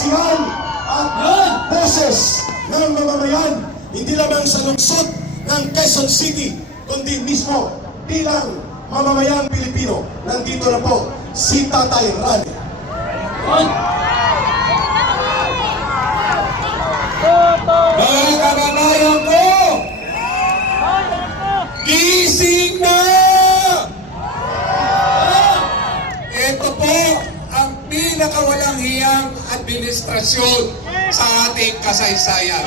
saksihan at boses ng mamamayan, hindi lamang sa lungsod ng Quezon City, kundi mismo bilang mamamayang Pilipino. Nandito na po si Tatay Rani. Mga kababayan ko! Gising na! Ito po ang pinakawalang hiyang administrasyon sa ating kasaysayan.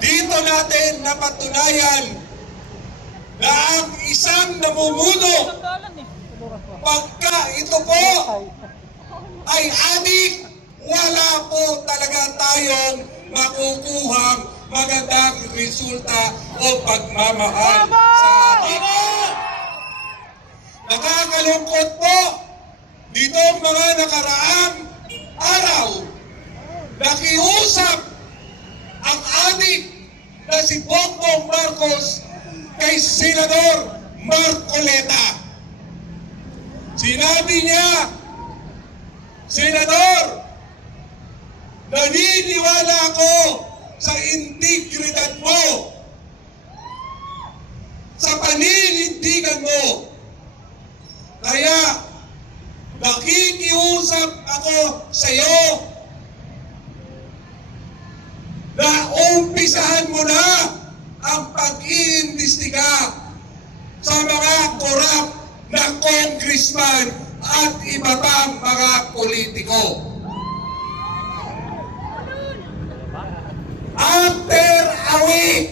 Dito natin napatunayan na ang isang namumuno pagka ito po ay adik, wala po talaga tayong makukuhang magandang resulta o pagmamahal sa atin. Nakakalungkot po dito ang mga nakaraang araw nakiusap ang adik na si Bongbong Marcos kay Senador Marcoleta. Sinabi niya, Senador, naniniwala ako sa integridad mo, sa paninindigan mo. Kaya, nakikiusap ako sa iyo na umpisahan mo na ang pag-iimbestiga sa mga korap na congressman at iba pang mga politiko. After a week,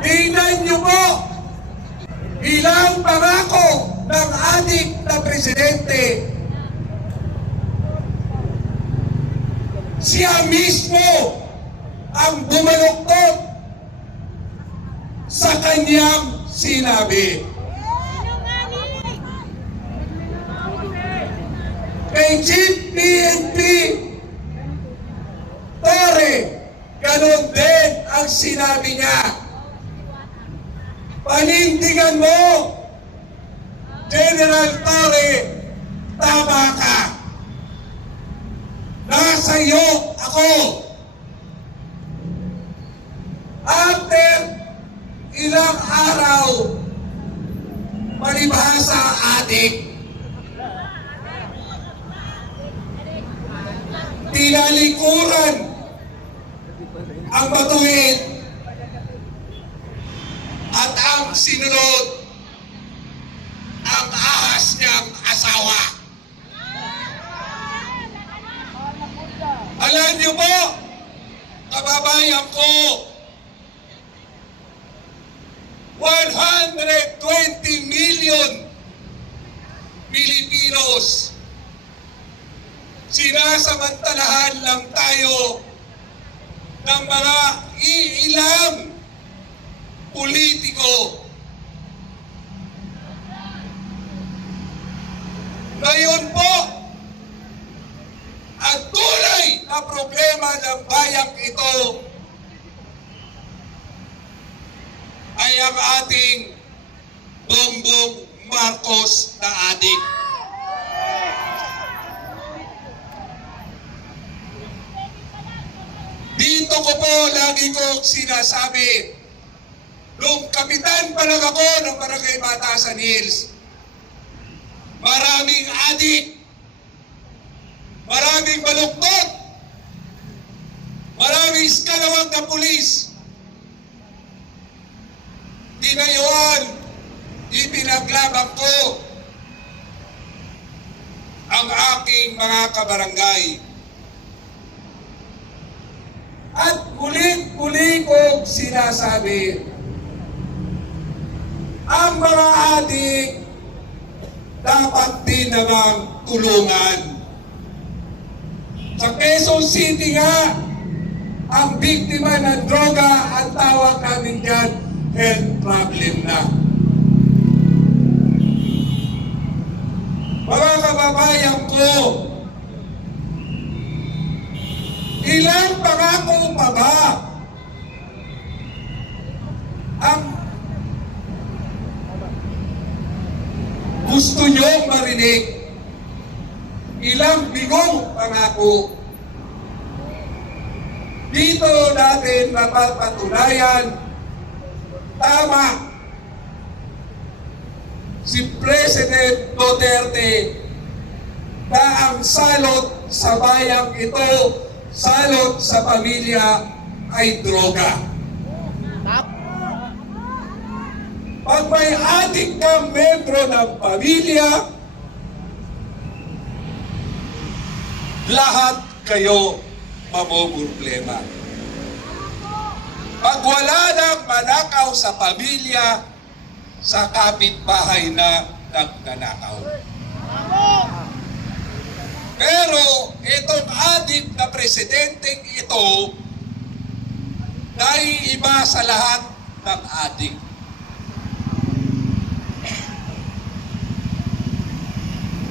tingnan niyo po ilang pangako ng ating na presidente siya mismo ang bumaluktot sa kanyang sinabi. Kay Chief PNP Torre, ganun din ang sinabi niya. Panindigan mo, General Torre, tama ka. Nasa iyo ako. After ilang araw, palibhasa adik, tinalikuran ang batuin at ang sinunod ang ahas niyang asawa. Alam niyo po, kababayan ko, sinasamantalahan lang tayo ng mga iilang politiko. Ngayon po, ang tunay na problema ng bayang ito ay ang ating Bongbong Marcos na adik. Dito ko po lagi ko sinasabi, nung kapitan pa lang ako ng Barangay Batasan Hills, maraming adik, maraming baluktot, maraming skalawag na pulis, tinayuan, ipinaglaban ko ang aking mga kabarangay. At muling-muli kong sinasabi, ang mga adik dapat din namang tulungan. Sa Quezon City nga, ang biktima ng droga, ang tawag namin dyan, health problem na. Mga kababayan ko, ilang pangako pa ba ang gusto nyo marinig. Ilang bigong pangako. Dito natin napapatunayan tama si President Duterte na ang salot sa bayang ito, salot sa pamilya ay droga. Pag may adik kang membro ng pamilya, lahat kayo mamumroblema. Pag wala nang manakaw sa pamilya, sa kapitbahay na nagnanakaw. Pero itong adik na presidenteng ito, naiiba sa lahat ng adik.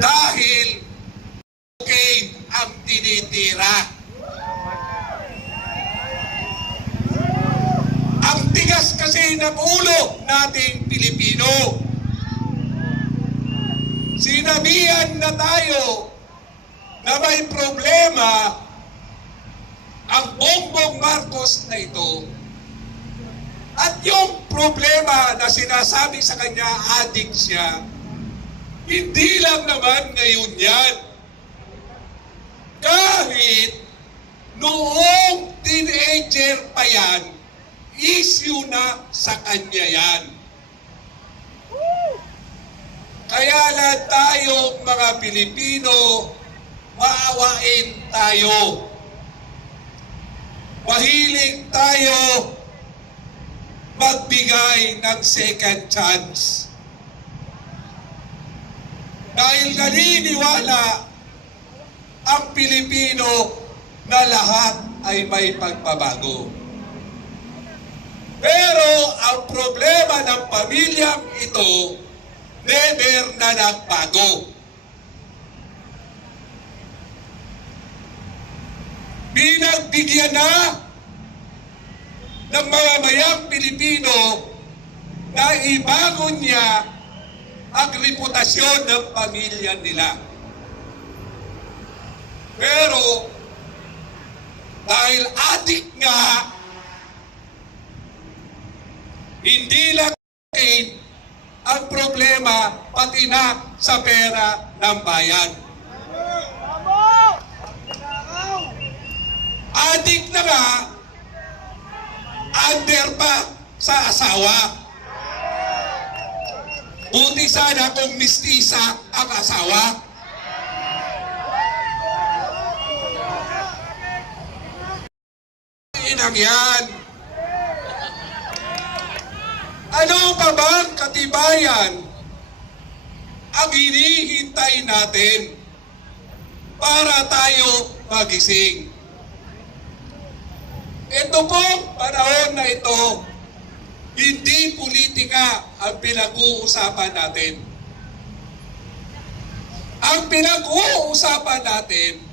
Dahil cocaine ang tinitira. Ang tigas kasi ng ulo nating Pilipino. Sinabihan na tayo na may problema ang Bongbong Marcos na ito. At yung problema na sinasabi sa kanya, addict siya, hindi lang naman ngayon yan. Kahit noong teenager pa yan, issue na sa kanya yan. Kaya lang tayo mga Pilipino, maawain tayo. Mahilig tayo magbigay ng second chance. Dahil naniniwala ang Pilipino na lahat ay may pagbabago. Pero ang problema ng pamilyang ito, never na nagbago. Pinagbigyan na ng mamamayang Pilipino na ibangon niya ang reputasyon ng pamilya nila. Pero dahil adik nga, hindi lang ang problema pati na sa pera ng bayan. Adik na nga, under pa sa asawa. Buti sana kung mistisa ang asawa. Inang yan. Ano pa bang katibayan ang hinihintay natin para tayo magising? Ito pong panahon na ito, politika ang pinag-uusapan natin. Ang pinag-uusapan natin,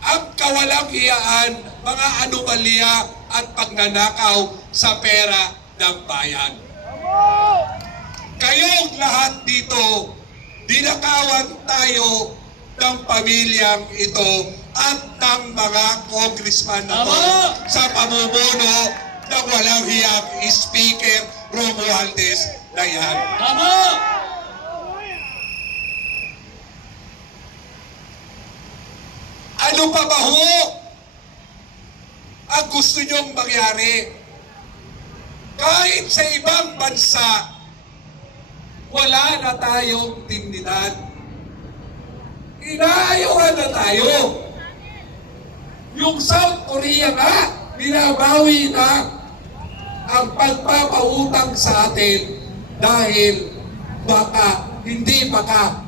ang kawalang hiyaan, mga anomalya at pagnanakaw sa pera ng bayan. Kayong lahat dito, dinakawan tayo ng pamilyang ito at ng mga congressman na to sa pamumuno ng walang hiyang Speaker Romualdez na yan. Tama! Ano pa ba ho ang gusto nyong mangyari? Kahit sa ibang bansa, wala na tayong dignidad. Inaayawan na tayo. Yung South Korea nga, binabawi na ang pagpapautang sa atin dahil baka hindi baka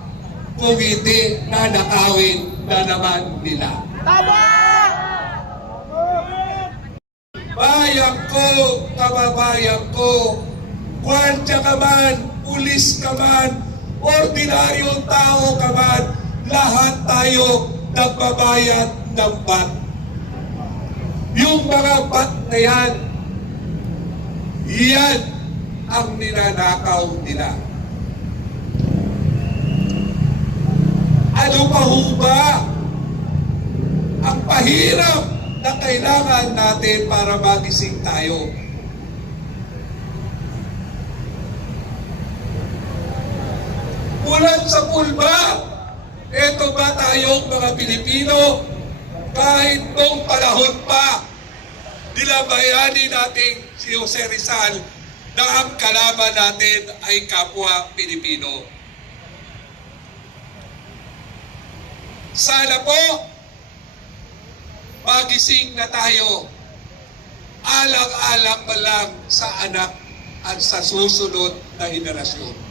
kung hindi nanakawin na naman nila. Bayan ko, kababayan ko, gwardya ka man, pulis ka man, ordinaryong tao ka man, lahat tayo nagbabayad ng bat. Yung mga bat na yan, yan ang ninanakaw nila. Ano pa ho ba ang pahirap na kailangan natin para magising tayo? Bulan sa pulba. Ito ba tayong mga Pilipino, kahit nung panahon pa, nilabayani nating si Jose Rizal na ang kalaban natin ay kapwa Pilipino. Sana po, magising na tayo. Alang-alang pa sa anak at sa susunod na henerasyon.